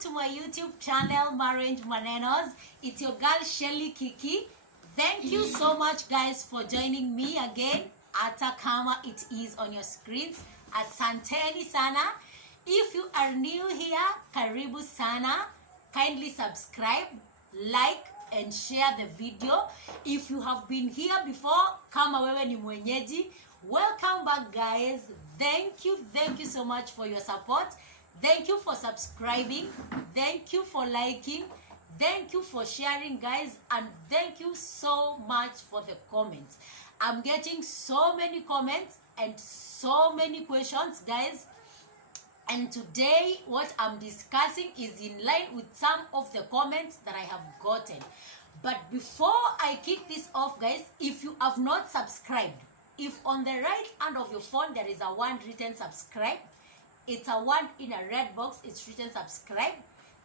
to my YouTube channel, Marriage Manenos. It's your girl, Shelly Kiki. Thank you so much, guys, for joining me again. Atakama, it is on your screens. Asanteni sana. If you are new here, karibu sana. Kindly subscribe, like, and share the video. If you have been here before, kama wewe ni mwenyeji, welcome back, guys. Thank you so much for your support. Thank you for subscribing. Thank you for liking. Thank you for sharing, guys, and thank you so much for the comments. I'm getting so many comments and so many questions, guys. And today, what I'm discussing is in line with some of the comments that I have gotten. But before I kick this off, guys, if you have not subscribed, if on the right hand of your phone there is a one written subscribe, it's a one in a red box, it's written subscribe,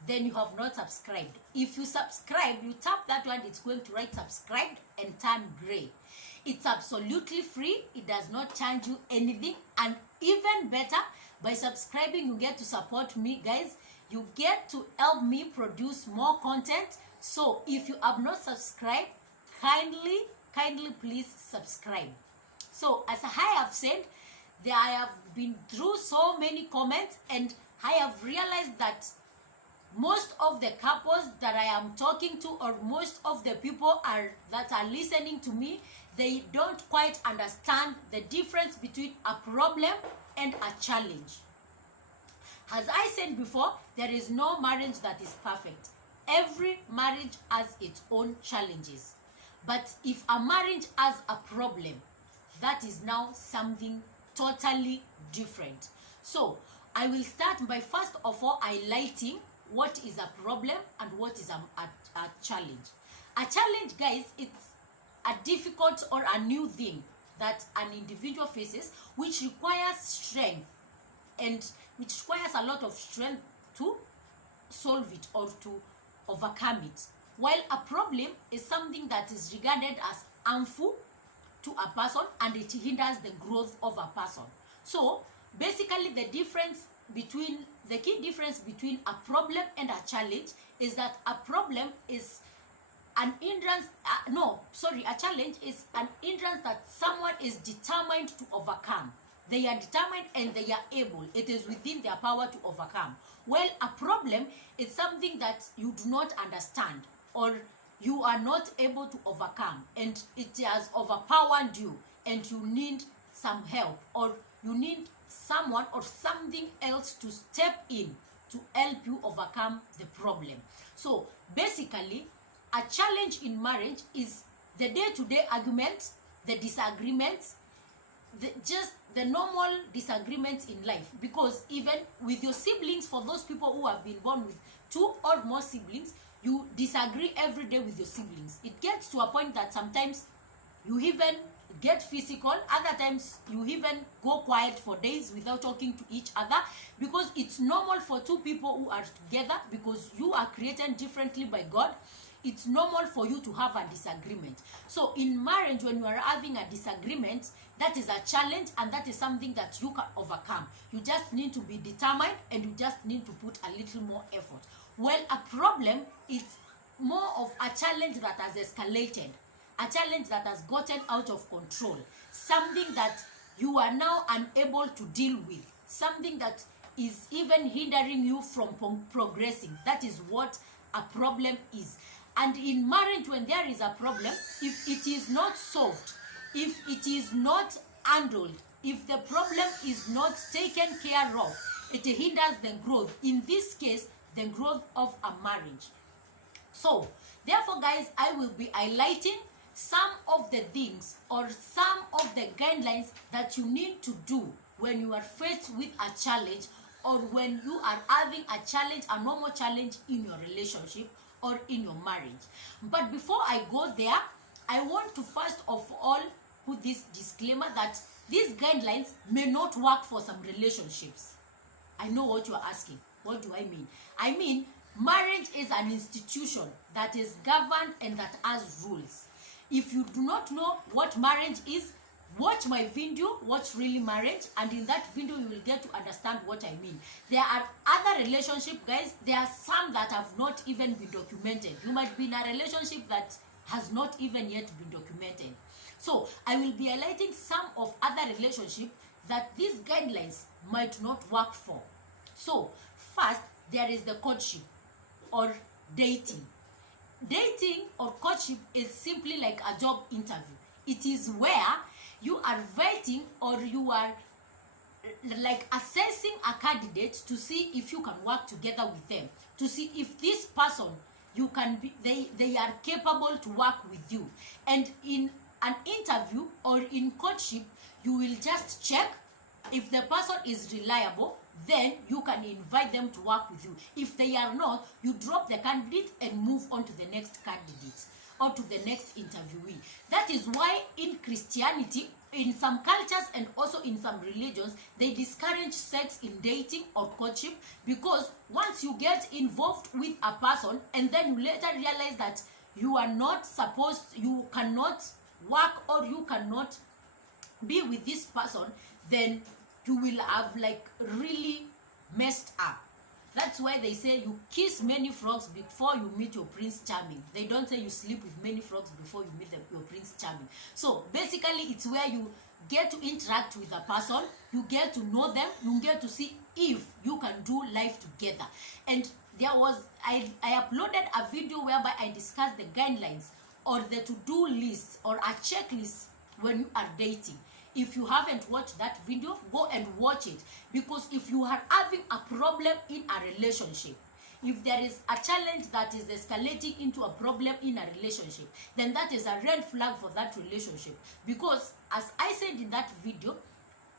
then you have not subscribed. If you subscribe, you tap that one, it's going to write subscribed and turn gray. It's absolutely free. It does not charge you anything. And even better, by subscribing, you get to support me, guys. You get to help me produce more content. So if you have not subscribed, kindly please subscribe. So as I have said, I have been through so many comments, and I have realized that most of the couples that I am talking to, or most of the people that are listening to me, they don't quite understand the difference between a problem and a challenge. As I said before, there is no marriage that is perfect. Every marriage has its own challenges. But if a marriage has a problem, that is now something totally different. So I will start by first of all highlighting what is a problem and what is a challenge. A challenge, guys, it's a difficult or a new thing that an individual faces, which requires strength and which requires a lot of strength to solve it or to overcome it. While a problem is something that is regarded as harmful to a person and it hinders the growth of a person. So basically the key difference between a problem and a challenge is that a problem is an hindrance, a challenge is an hindrance that someone is determined to overcome. They are determined and they are able. It is within their power to overcome. Well, a problem is something that you do not understand or you are not able to overcome, and it has overpowered you, and you need some help, or you need someone or something else to step in to help you overcome the problem. So basically, a challenge in marriage is the day-to-day arguments, the disagreements, just the normal disagreements in life. Because even with your siblings, for those people who have been born with two or more siblings, you disagree every day with your siblings. It gets to a point that sometimes you even get physical, other times you even go quiet for days without talking to each other, because it's normal for two people who are together, because you are created differently by God. It's normal for you to have a disagreement. So in marriage, when you are having a disagreement, that is a challenge, and that is something that you can overcome. You just need to be determined, and you just need to put a little more effort. Well, a problem is more of a challenge that has escalated, a challenge that has gotten out of control, something that you are now unable to deal with, something that is even hindering you from progressing. That is what a problem is. And in marriage, when there is a problem, if it is not solved, if it is not handled, if the problem is not taken care of, it hinders the growth. In this case, the growth of a marriage. So therefore, guys, I will be highlighting some of the things or some of the guidelines that you need to do when you are faced with a challenge, or when you are having a challenge, a normal challenge in your relationship or in your marriage. But before I go there, I want to first of all put this disclaimer that these guidelines may not work for some relationships. I know what you are asking. What do I mean? I mean, marriage is an institution that is governed and that has rules. If you do not know what marriage is, watch my video, watch Really Marriage, and in that video you will get to understand what I mean. There are other relationship, guys. There are some that have not even been documented. You might be in a relationship that has not even yet been documented. So I will be highlighting some of other relationships that these guidelines might not work for. So first, there is the courtship or dating. Dating or courtship is simply like a job interview. It is where you are vetting or you are like assessing a candidate to see if you can work together with them, to see if this person you can be, they are capable to work with you. And in an interview or in courtship, you will just check if the person is reliable, then you can invite them to work with you. If they are not, you drop the candidate and move on to the next candidate or to the next interviewee. That is why in Christianity, in some cultures and also in some religions, they discourage sex in dating or courtship, because once you get involved with a person and then you later realize that you are not supposed, you cannot work or you cannot be with this person, then you will have like really messed up. That's why they say you kiss many frogs before you meet your Prince Charming. They don't say you sleep with many frogs before you meet your Prince Charming. So basically, it's where you get to interact with a person, you get to know them, you get to see if you can do life together. And there was, I uploaded a video whereby I discussed the guidelines or the to-do list or a checklist when you are dating. If you haven't watched that video, go and watch it. Because if you are having a problem in a relationship, if there is a challenge that is escalating into a problem in a relationship, then that is a red flag for that relationship. Because as I said in that video,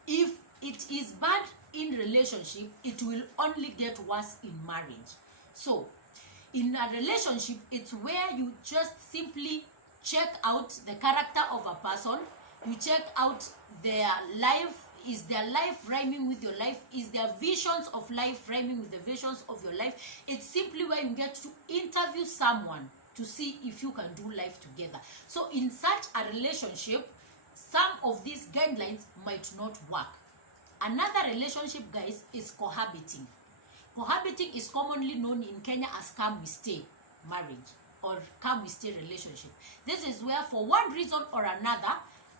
if it is bad in relationship, it will only get worse in marriage. So in a relationship, it's where you just simply check out the character of a person. You check out their life. Is their life rhyming with your life? Is their visions of life rhyming with the visions of your life? It's simply where you get to interview someone to see if you can do life together. So in such a relationship, some of these guidelines might not work. Another relationship, guys, is cohabiting. Cohabiting is commonly known in Kenya as come we stay marriage or come we stay relationship. This is where for one reason or another,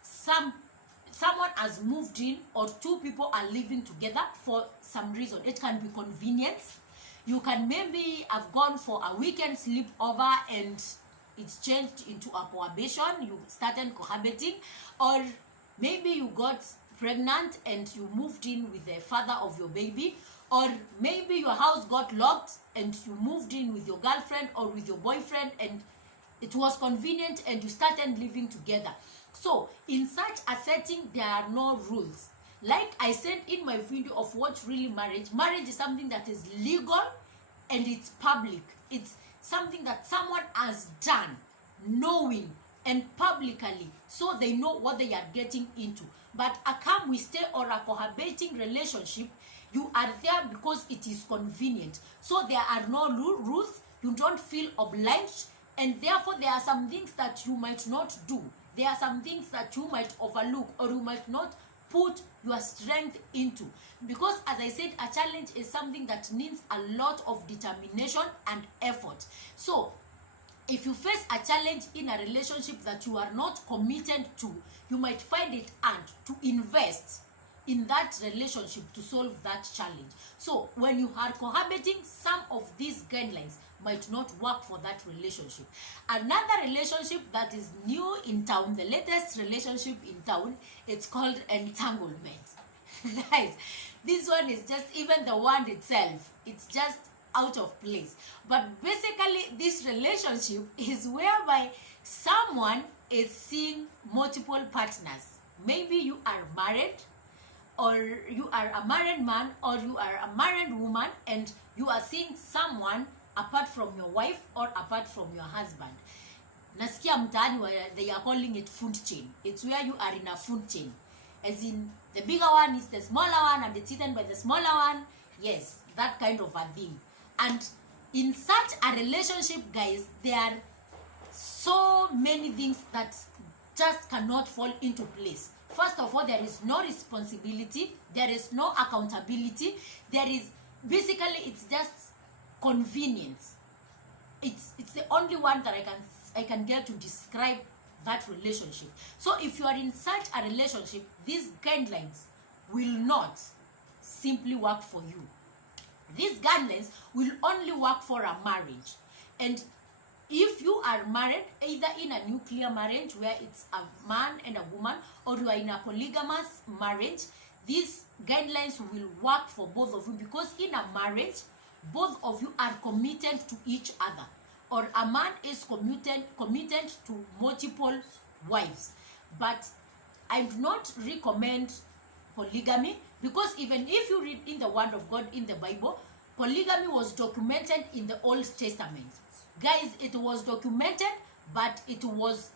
someone has moved in or two people are living together for some reason. It can be convenience. You can maybe have gone for a weekend sleepover and it's changed into a cohabitation. You started cohabiting, or maybe you got pregnant and you moved in with the father of your baby, or maybe your house got locked and you moved in with your girlfriend or with your boyfriend and it was convenient and you started living together. So in such a setting, there are no rules. Like I said in my video of What's Really Marriage, marriage is something that is legal and it's public. It's something that someone has done, knowing and publicly, so they know what they are getting into. But a come we stay or a cohabiting relationship, you are there because it is convenient. So there are no rules, you don't feel obliged, and therefore there are some things that you might not do. There are some things that you might overlook or you might not put your strength into. Because as I said, a challenge is something that needs a lot of determination and effort. So if you face a challenge in a relationship that you are not committed to, you might find it hard to invest in that relationship to solve that challenge. So when you are cohabiting, some of these guidelines might not work for that relationship. Another relationship that is new in town, the latest relationship in town, it's called entanglement. Guys, this one is just, even the word itself, it's just out of place. But basically, this relationship is whereby someone is seeing multiple partners. Maybe you are married, or you are a married man, or you are a married woman, and you are seeing someone apart from your wife or apart from your husband. Nasikia mtaani they are calling it food chain. It's where you are in a food chain. As in, the bigger one is the smaller one and it's eaten by the smaller one. Yes, that kind of a thing. And in such a relationship, guys, there are so many things that just cannot fall into place. first of all, there is no responsibility, there is no accountability, there is basically, it's just convenience. It's the only one that I can get to describe that relationship. So if you are in such a relationship, these guidelines will not simply work for you. These guidelines will only work for a marriage. And if you are married, either in a nuclear marriage where it's a man and a woman, or you are in a polygamous marriage, these guidelines will work for both of you, because in a marriage, both of you are committed to each other, or a man is committed to multiple wives. But I do not recommend polygamy, because even if you read in the Word of God in the Bible, polygamy was documented in the Old Testament. Guys, it was documented, but it was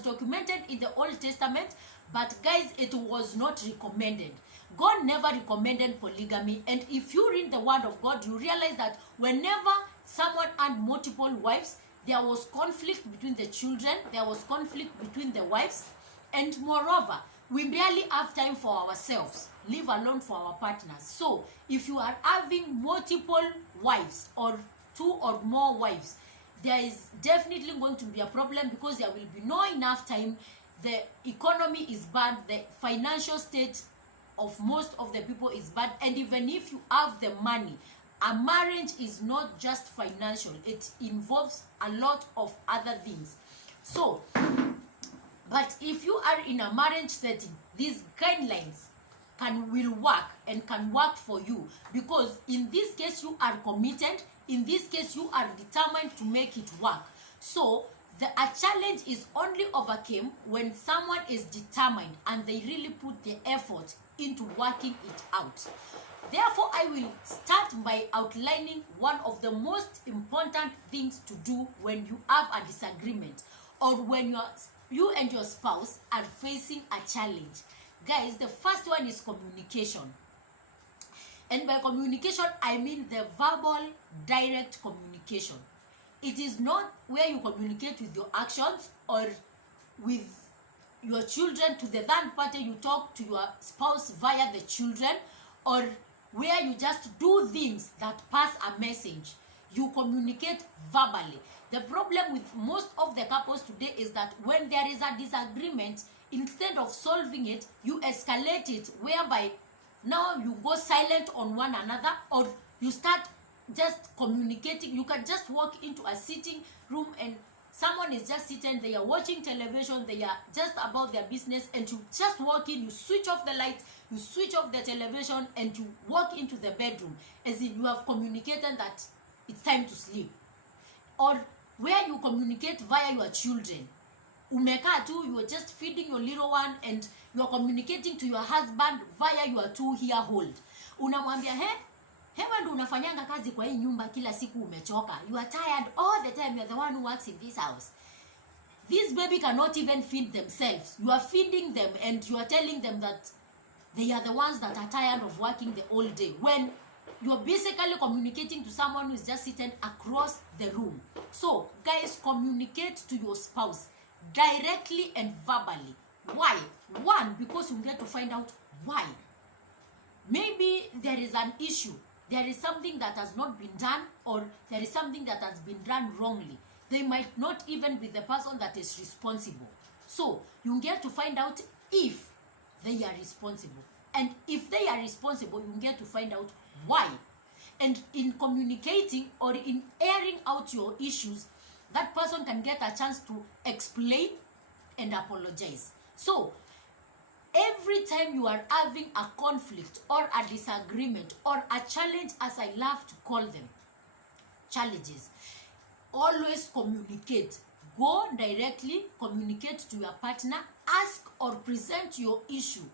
documented in the Old Testament, but guys, it was not recommended. God never recommended polygamy. And if you read the Word of God, you realize that whenever someone had multiple wives, there was conflict between the children, there was conflict between the wives, and moreover, we barely have time for ourselves, leave alone for our partners. So if you are having multiple wives or 2 or more wives, there is definitely going to be a problem, because there will be no enough time. The economy is bad, the financial state of most of the people is bad, and even if you have the money, a marriage is not just financial, it involves a lot of other things. So, but if you are in a marriage setting, these guidelines will work and can work for you, because in this case you are committed, in this case you are determined to make it work. So a challenge is only overcome when someone is determined and they really put the effort into working it out. Therefore, I will start by outlining one of the most important things to do when you have a disagreement, or when you and your spouse are facing a challenge. Guys, the first one is communication. And by communication, I mean the verbal, direct communication. It is not where you communicate with your actions or with your children to the third party, you talk to your spouse via the children, or where you just do things that pass a message. You communicate verbally. The problem with most of the couples today is that when there is a disagreement, instead of solving it, you escalate it, whereby now you go silent on one another, or you start just communicating. You can just walk into a sitting room and someone is just sitting, they are watching television, they are just about their business, and you just walk in, you switch off the lights, you switch off the television, and you walk into the bedroom, as if you have communicated that it's time to sleep. Or where you communicate via your children. Umekaa tu, you are just feeding your little one, and you are communicating to your husband via your 2-year-old. Unamwambia, hewa ndo unafanyanga kazi kwa hii nyumba, kila siku umechoka. You are tired all the time. You are the one who works in this house. This baby cannot even feed themselves. You are feeding them, and you are telling them that they are the ones that are tired of working the whole day, when you are basically communicating to someone who is just sitting across the room. So, guys, communicate to your spouse directly and verbally. Why? One, because you get to find out why. Maybe there is an issue. There is something that has not been done, or there is something that has been done wrongly. They might not even be the person that is responsible. So, you get to find out if they are responsible. And if they are responsible, you get to find out why. And in communicating or in airing out your issues, that person can get a chance to explain and apologize. So, every time you are having a conflict or a disagreement or a challenge, as I love to call them, challenges, always communicate. Go directly, communicate to your partner, ask or present your issue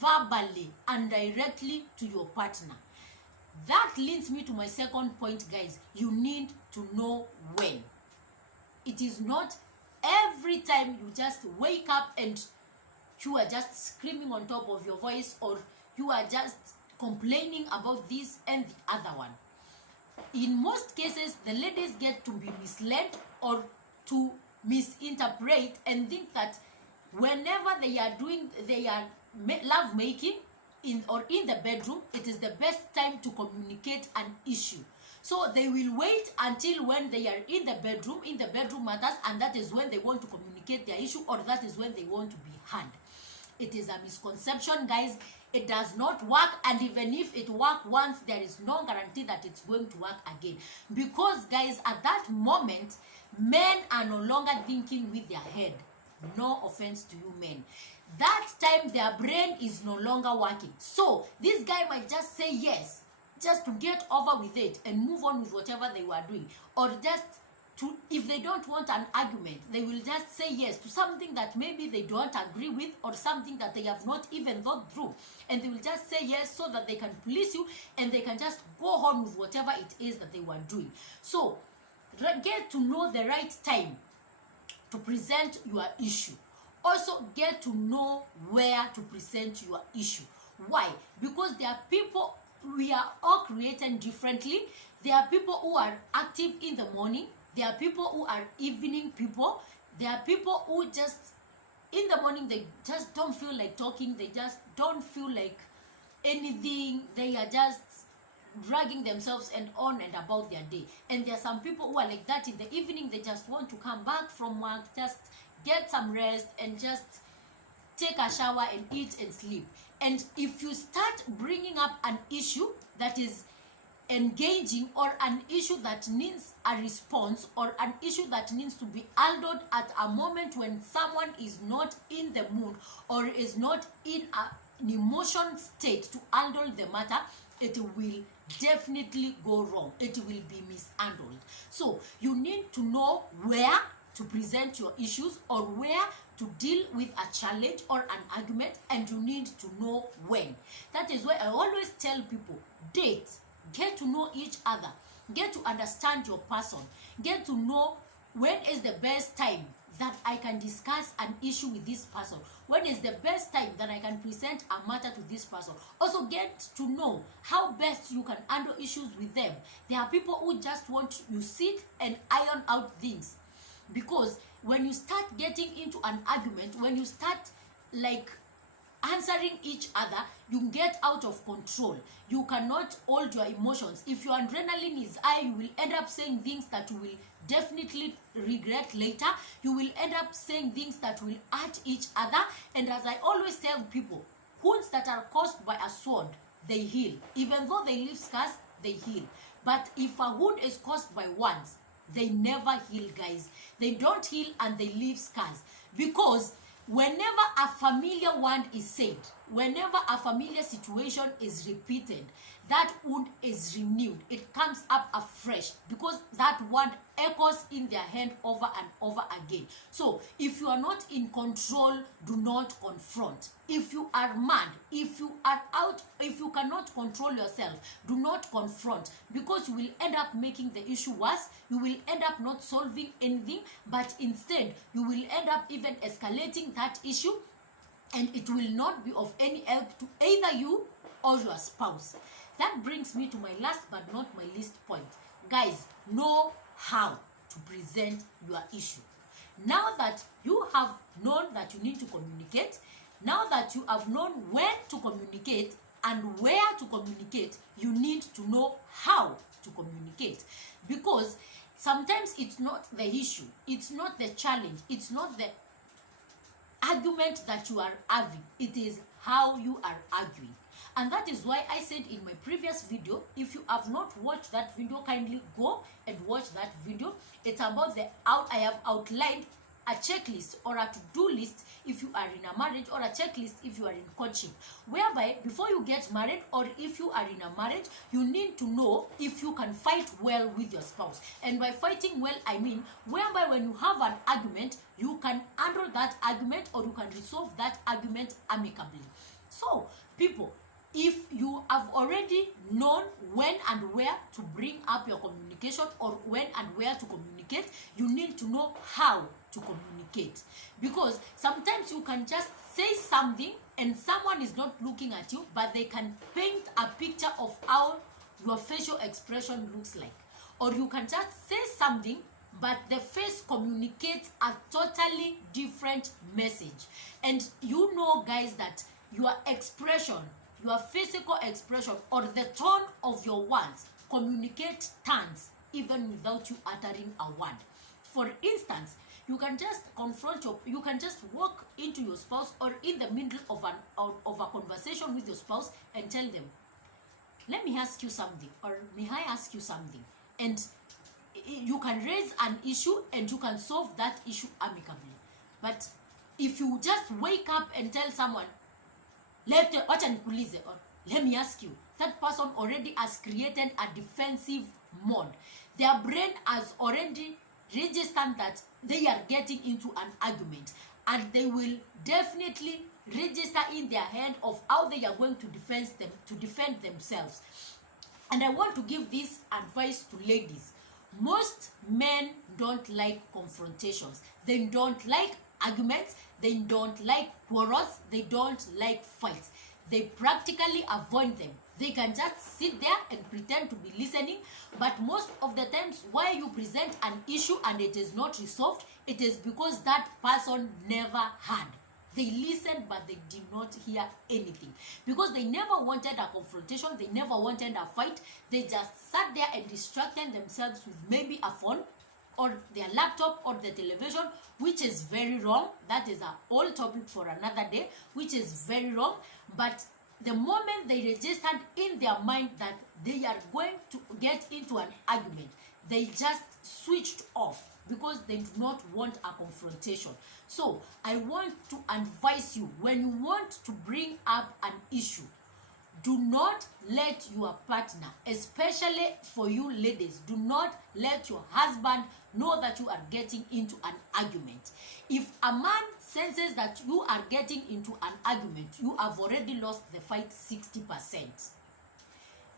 verbally and directly to your partner. That leads me to my second point, guys. You need to know when. It is not every time you just wake up and you are just screaming on top of your voice, or you are just complaining about this and the other one. In most cases, the ladies get to be misled or to misinterpret and think that whenever they are doing love making in the bedroom, it is the best time to communicate an issue. So they will wait until when they are in the bedroom matters, and that is when they want to communicate their issue, or that is when they want to be heard. It is a misconception, guys. It does not work, and even if it works once, there is no guarantee that it's going to work again. Because, guys, at that moment, men are no longer thinking with their head. No offense to you men. That time their brain is no longer working. So this guy might just say yes, just to get over with it and move on with whatever they were doing. Or just to, if they don't want an argument, they will just say yes to something that maybe they don't agree with, or something that they have not even thought through. And they will just say yes so that they can please you, and they can just go on with whatever it is that they were doing. So get to know the right time to present your issue. Also get to know where to present your issue. Why? Because there are people, we are all created differently. There are people who are active in the morning. There are people who are evening people. There are people who just, in the morning, they just don't feel like talking. They just don't feel like anything. They are just dragging themselves and on and about their day. And there are some people who are like that in the evening. They just want to come back from work, just get some rest, and just take a shower and eat and sleep. And if you start bringing up an issue that is engaging, or an issue that needs a response, or an issue that needs to be handled at a moment when someone is not in the mood or is not in an emotion state to handle the matter, it will definitely go wrong. It will be mishandled. So you need to know where to present your issues, or where to deal with a challenge or an argument, and you need to know when. That is why I always tell people, date. Get to know each other. Get to understand your person. Get to know when is the best time that I can discuss an issue with this person. When is the best time that I can present a matter to this person. Also get to know how best you can handle issues with them. There are people who just want you sit and iron out things. Because when you start getting into an argument, when you start like answering each other, you get out of control. You cannot hold your emotions. If your adrenaline is high, you will end up saying things that you will definitely regret later. You will end up saying things that will hurt each other. And as I always tell people, wounds that are caused by a sword, they heal. Even though they leave scars, they heal. But if a wound is caused by words, they never heal, guys. They don't heal, and they leave scars. Because whenever a familiar word is said, whenever a familiar situation is repeated, that wound is renewed. It comes up afresh, because that word echoes in their head over and over again. So if you are not in control, do not confront. If you are mad, if you are out, if you cannot control yourself, do not confront, because you will end up making the issue worse. You will end up not solving anything, but instead you will end up even escalating that issue, and it will not be of any help to either you or your spouse. That brings me to my last but not my least point. Guys, know how to present your issue. Now that you have known that you need to communicate, now that you have known when to communicate and where to communicate, you need to know how to communicate. Because sometimes it's not the issue, it's not the challenge, it's not the argument that you are having, it is how you are arguing. And that is why I said in my previous video, if you have not watched that video, kindly go and watch that video. It's about I have outlined a checklist or a to-do list if you are in a marriage, or a checklist if you are in courtship, whereby before you get married, or if you are in a marriage, you need to know if you can fight well with your spouse. And by fighting well, I mean whereby when you have an argument, you can handle that argument, or you can resolve that argument amicably. So people, if you have already known when and where to bring up your communication, or when and where to communicate, you need to know how to communicate. Because sometimes you can just say something and someone is not looking at you, but they can paint a picture of how your facial expression looks like. Or you can just say something, but the face communicates a totally different message. And you know, guys, that your expression, your physical expression, or the tone of your words communicate tons even without you uttering a word. For instance, you can just you can just walk into your spouse or in the middle of a conversation with your spouse and tell them, let me ask you something, or may I ask you something? And you can raise an issue and you can solve that issue amicably. But if you just wake up and tell someone, wacha nikuulize, or let me ask you, that person already has created a defensive mode. Their brain has already registered that they are getting into an argument, and they will definitely register in their head of how they are going to defend themselves. And I want to give this advice to ladies. Most men don't like confrontations. They don't like arguments. They don't like quarrels. They don't like fights. They practically avoid them. They can just sit there and pretend to be listening, but most of the times why you present an issue and it is not resolved, it is because that person never heard. They listened, but they did not hear anything, because they never wanted a confrontation. They never wanted a fight. They just sat there and distracted themselves with maybe a phone or their laptop or the television, which is very wrong. That is a whole topic for another day, which is very wrong. But the moment they registered in their mind that they are going to get into an argument, they just switched off because they do not want a confrontation. So I want to advise you, when you want to bring up an issue, do not let your partner, especially for you ladies, do not let your husband know that you are getting into an argument. If a man senses that you are getting into an argument, you have already lost the fight 60%.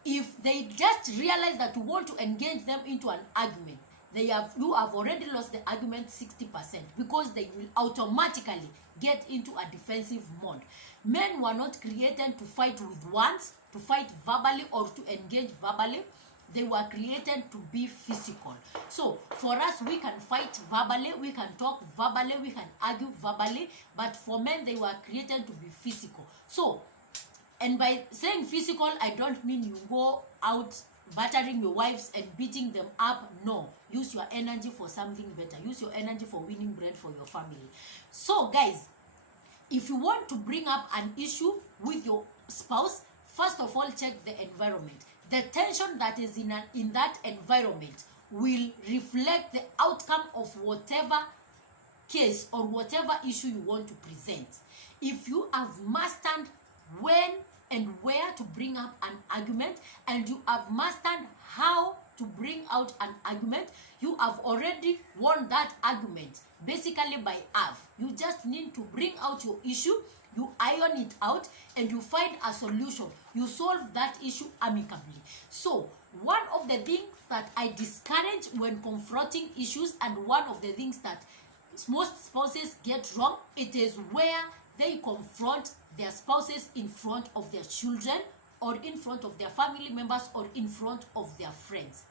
If they just realize that you want to engage them into an argument, you have already lost the argument 60%, because they will automatically get into a defensive mode. Men were not created to fight with words, to fight verbally, or to engage verbally. They were created to be physical. So for us, we can fight verbally, we can talk verbally, we can argue verbally, but for men, they were created to be physical. So, and by saying physical, I don't mean you go out battering your wives and beating them up. No, use your energy for something better. Use your energy for winning bread for your family. So guys, if you want to bring up an issue with your spouse, first of all, check the environment. The tension that is in that environment will reflect the outcome of whatever case or whatever issue you want to present. If you have mastered when and where to bring up an argument, and you have mastered how to bring out an argument, you have already won that argument basically by half. You just need to bring out your issue, you iron it out, and you find a solution. You solve that issue amicably. So one of the things that I discourage when confronting issues, and one of the things that most spouses get wrong, it is where they confront their spouses in front of their children, or in front of their family members, or in front of their friends.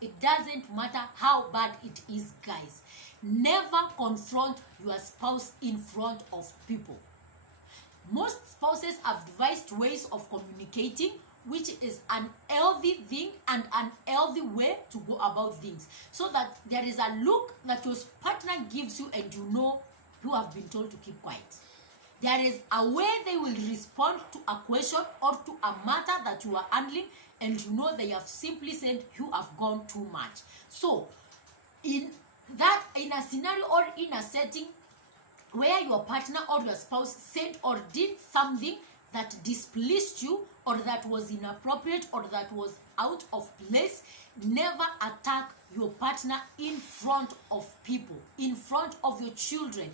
It doesn't matter how bad it is, guys. Never confront your spouse in front of people. Most spouses have devised ways of communicating, which is an healthy thing and an healthy way to go about things, so that there is a look that your partner gives you and you know you have been told to keep quiet. There is a way they will respond to a question or to a matter that you are handling, and you know they have simply said you have gone too much. So in a scenario or in a setting where your partner or your spouse said or did something that displeased you, or that was inappropriate, or that was out of place, never attack your partner in front of people, in front of your children.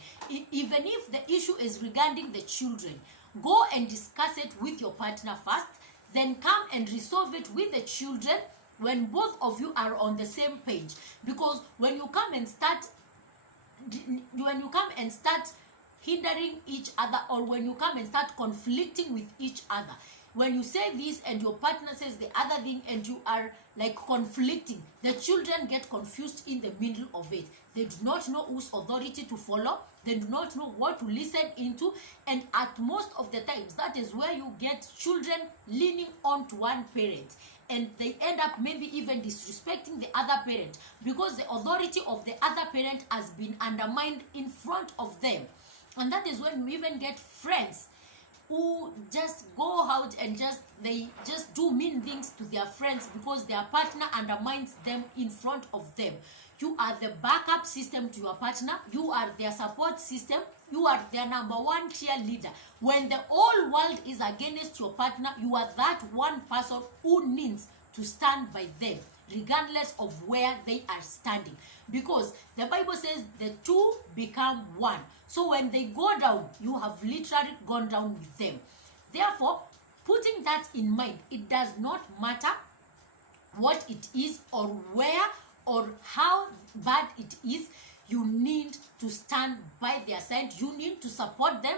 Even if the issue is regarding the children, go and discuss it with your partner first, then come and resolve it with the children when both of you are on the same page. Because when you come and start hindering each other, or when you come and start conflicting with each other, when you say this and your partner says the other thing and you are like conflicting, the children get confused in the middle of it. They do not know whose authority to follow. They do not know what to listen into. And at most of the times, that is where you get children leaning on to one parent. And they end up maybe even disrespecting the other parent because the authority of the other parent has been undermined in front of them. And that is when you even get friends who just go out and they just do mean things to their friends because their partner undermines them in front of them. You are the backup system to your partner. You are their support system. You are their number one cheerleader. When the whole world is against your partner, you are that one person who needs to stand by them, regardless of where they are standing. Because the Bible says the two become one. So when they go down, you have literally gone down with them. Therefore, putting that in mind, it does not matter what it is or where or how bad it is, you need to stand by their side. You need to support them.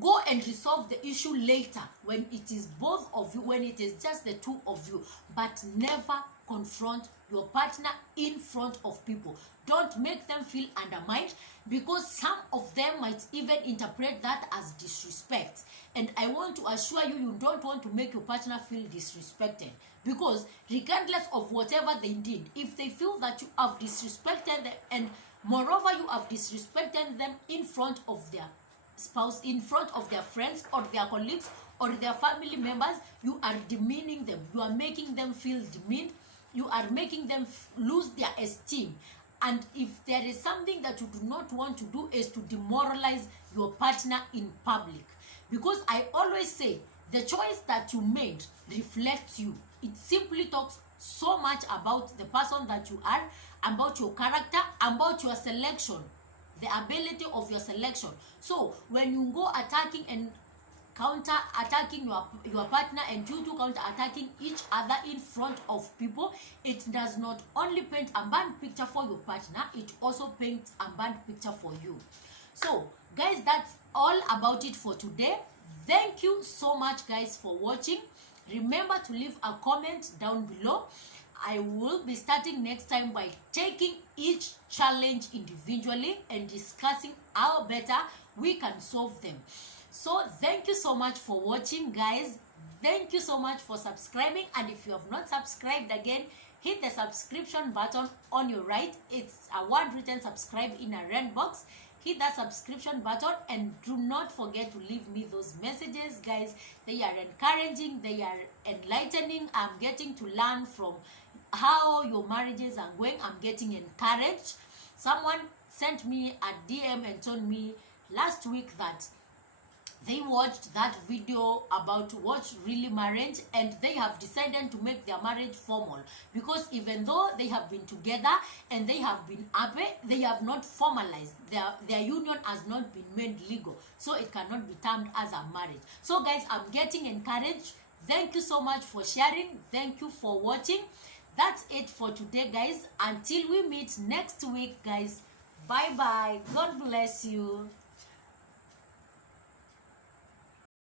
Go and resolve the issue later when it is both of you, when it is just the two of you. But never confront your partner in front of people. Don't make them feel undermined, because some of them might even interpret that as disrespect. And I want to assure you, you don't want to make your partner feel disrespected, because regardless of whatever they did, if they feel that you have disrespected them, and moreover you have disrespected them in front of their spouse, in front of their friends or their colleagues or their family members, you are demeaning them. You are making them feel demeaned. You are making them lose their esteem. And if there is something that you do not want to do, is to demoralize your partner in public. Because I always say, the choice that you made reflects you. It simply talks so much about the person that you are, about your character, about your selection, the ability of your selection. So when you go attacking and counter-attacking your partner, and you two counter-attacking each other in front of people, it does not only paint a bad picture for your partner, it also paints a bad picture for you. So guys, that's all about it for today. Thank you so much guys for watching. Remember to leave a comment down below. I will be starting next time by taking each challenge individually and discussing how better we can solve them. So thank you so much for watching guys. Thank you so much for subscribing, and if you have not subscribed, again, hit the subscription button on your right. It's a word written subscribe in a red box. Hit that subscription button, and do not forget to leave me those messages guys. They are encouraging, they are enlightening. I'm getting to learn from how your marriages are going. I'm getting encouraged. Someone sent me a DM and told me last week that they watched that video about what's really marriage, and they have decided to make their marriage formal, because even though they have been together and they have been happy, they have not formalized. Their union has not been made legal, so it cannot be termed as a marriage. So guys, I'm getting encouraged. Thank you so much for sharing. Thank you for watching. That's it for today guys. Until we meet next week guys, bye bye. God bless you.